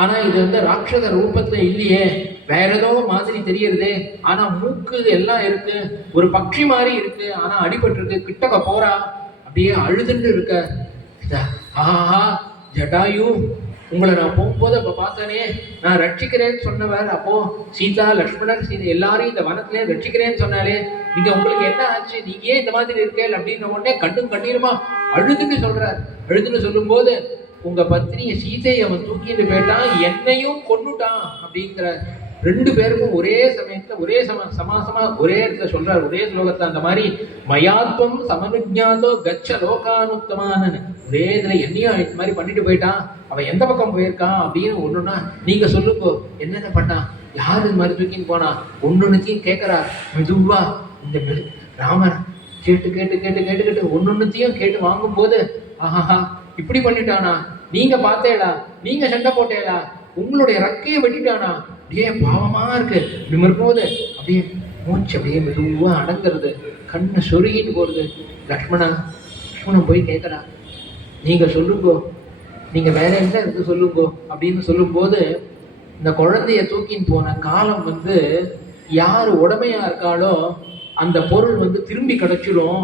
ஆனா இது வந்து ராட்சத ரூபத்துல இல்லையே, வேற ஏதோ மாதிரி தெரியுது. ஆனா மூக்கு எல்லாம் இருக்கு, ஒரு பட்சி மாதிரி இருக்கு, ஆனா அடிபட்டு இருக்கு. கிட்டக்க போறா, அப்படியே அழுதுன்னு இருக்க. ஆஹா ஜட்டாயு, உங்களை நான் போகும்போது அப்ப பார்த்தனே, நான் ரட்சிக்கிறேன்னு சொன்னவர், அப்போ சீதா லக்ஷ்மணர் எல்லாரையும் இந்த வனத்திலே ரட்சிக்கிறேன்னு சொன்னாலே, நீங்க உங்களுக்கு என்ன ஆச்சு, நீங்க ஏன் இந்த மாதிரி இருக்கேன் அப்படின்னு உடனே கண்ணும் கண்ணீருமா அழுதுன்னு சொல்றார். அழுதுன்னு சொல்லும் போது, உங்க பத்னிய சீதையை அவன் தூக்கிட்டு போயிட்டான், என்னையும் கொன்னுட்டான் அப்படிங்கிற. ரெண்டு பேருக்கும் ஒரே சமயத்துல ஒரே சமாசமா ஒரே இடத்துல சொல்றாரு, ஒரே ஸ்லோகத்தை. அந்த மாதிரி மயாத்வம் சமனுஜாதோ கச்ச லோகானுத்தமான, ஒரே இதுல என்னையும் இந்த மாதிரி பண்ணிட்டு போயிட்டான், அவன் எந்த பக்கம் போயிருக்கான் அப்படின்னு ஒண்ணுன்னா நீங்க சொல்லுங்க, என்னென்ன பண்ணான், யாரு இது மாதிரி தூக்கின்னு போனா, ஒன்னொன்னுத்தையும் கேட்கிறா மெதுவா. இந்த ராமர் கேட்டு கேட்டு கேட்டு கேட்டு கேட்டு ஒன்னொன்னுத்தையும் கேட்டு வாங்கும் போது, ஆஹாஹா இப்படி பண்ணிட்டானா, நீங்க பார்த்தேடா, நீங்க சண்டை போட்டேடா, உங்களுடைய ரக்கையை வெட்டிட்டானா, அப்படியே பாவமா இருக்கு. இப்படி இருக்கும்போது அப்படியே மூச்சு அப்படியே மெதுவா அடங்குறது, கண்ணை சொருகிட்டு போறது. லக்ஷ்மணன் போய் கேட்கறா, நீங்க சொல்லுங்கோ, நீங்க வேற என்ன இருக்கு சொல்லுங்கோ அப்படின்னு சொல்லும் போது, இந்த குழந்தைய தூக்கின்னு போன காலம் வந்து யாரு உடமையா இருக்காளோ அந்த பொருள் வந்து திரும்பி கிடைச்சிடும்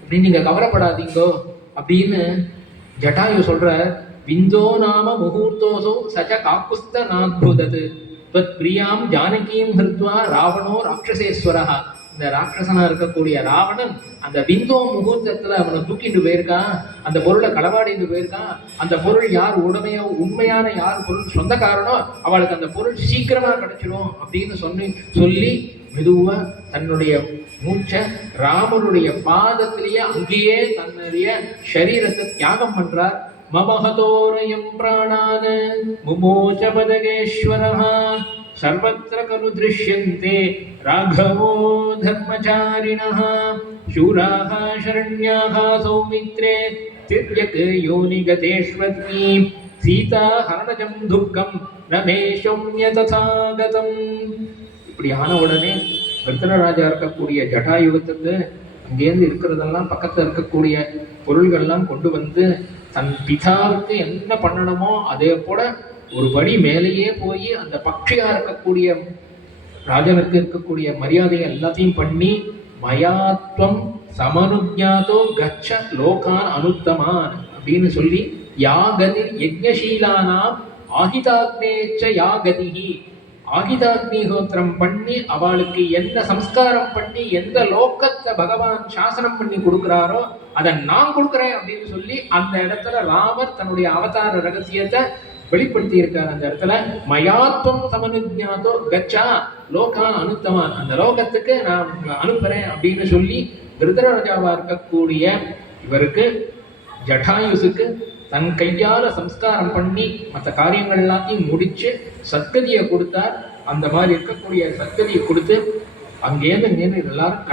அப்படின்னு நீங்க கவலைப்படாதீங்கோ அப்படின்னு ஜட்டாயு சொல்ற. விந்தோ நாம முகூர்த்தோசோ சஜ காக்குஸ்த நாத்புதது தத் பிரியாம் ஜானகீம் ஹிருத்வா ராவணோ ராட்சசேஸ்வரஹா. இந்த ராட்சசனா இருக்கக்கூடிய ராவணன் அந்த விந்தோ முகூர்த்தத்துல அவனை தூக்கிட்டு போயிருக்கான், அந்த பொருளை களவாடிட்டு போயிருக்கான். அந்த பொருள் யார் உடமையோ, உண்மையான யார் பொருள் சொந்தக்காரனோ அவளுக்கு அந்த பொருள் சீக்கிரமா கிடைச்சிடும் அப்படின்னு சொல்லி மெதுவா தன்னுடைய மூச்சை ராமனுடைய பாதத்திலேயே அங்கேயே தன்னுடைய சரீரத்தை தியாகம் பண்றார். மமஹதோரயம் பிராணான முமோச்ச பதகேஸ்வரஹ சர்வத்ர கலு திருஷ்யந்தே ராഘவோ தர்மச்சாரிணஹ சூராஹ சரண்யாஹ சௌமித்ரே திர்யக் யோனிகதேஷ்வத்மி சீதா ஹரணஜம் துக்கம் ரமேஷம்ய ததாகதம். இப்படி ஆன உடனே விருத்தராஜா இருக்கக்கூடிய ஜட்டாயுகத்துக்கு அங்கேருந்து இருக்கிறதெல்லாம் பக்கத்தில் இருக்கக்கூடிய பொருள்கள்லாம் கொண்டு வந்து தன் பிதாவுக்கு என்ன பண்ணணுமோ அதே போல ஒரு படி மேலேயே போய் அந்த பக்ஷியா இருக்கக்கூடிய ராஜனுக்கு இருக்கக்கூடிய மரியாதையை எல்லாத்தையும் பண்ணி, மயாத்வம் சமனுஜாதோ கச்ச லோகான் அனுத்தமான் அப்படின்னு சொல்லி, யாகதி யஜ்ஞசீலானாம் ஆகிதாக்னேச்ச யாகதிஹி, ஆகிதாக்னிஹோத்திரம் பண்ணி அவளுக்கு என்ன சம்ஸ்காரம் பண்ணி எந்த லோக்கத்தை பகவான் சாசனம் பண்ணி கொடுக்குறாரோ அதை நான் கொடுக்குறேன் அப்படின்னு சொல்லி அந்த இடத்துல ராமர் தன்னுடைய அவதார ரகசியத்தை வெளிப்படுத்தி இருக்கார். அந்த இடத்துல மயாத்வம் சமனுஜாதோ கச்சா லோகான் அனுத்தமான், அந்த லோகத்துக்கு நான் அனுப்புறேன் அப்படின்னு சொல்லி திருதராஜாவா இருக்கக்கூடிய இவருக்கு ஜட்டாயுசுக்கு தன் கையால சம்ஸ்காரம் பண்ணி மற்ற காரியங்கள் எல்லாத்தையும் முடிச்சு சத்கதியை கொடுத்தார். அந்த மாதிரி இருக்கக்கூடிய சத்கதியை கொடுத்து அங்கேருந்து எல்லாரும்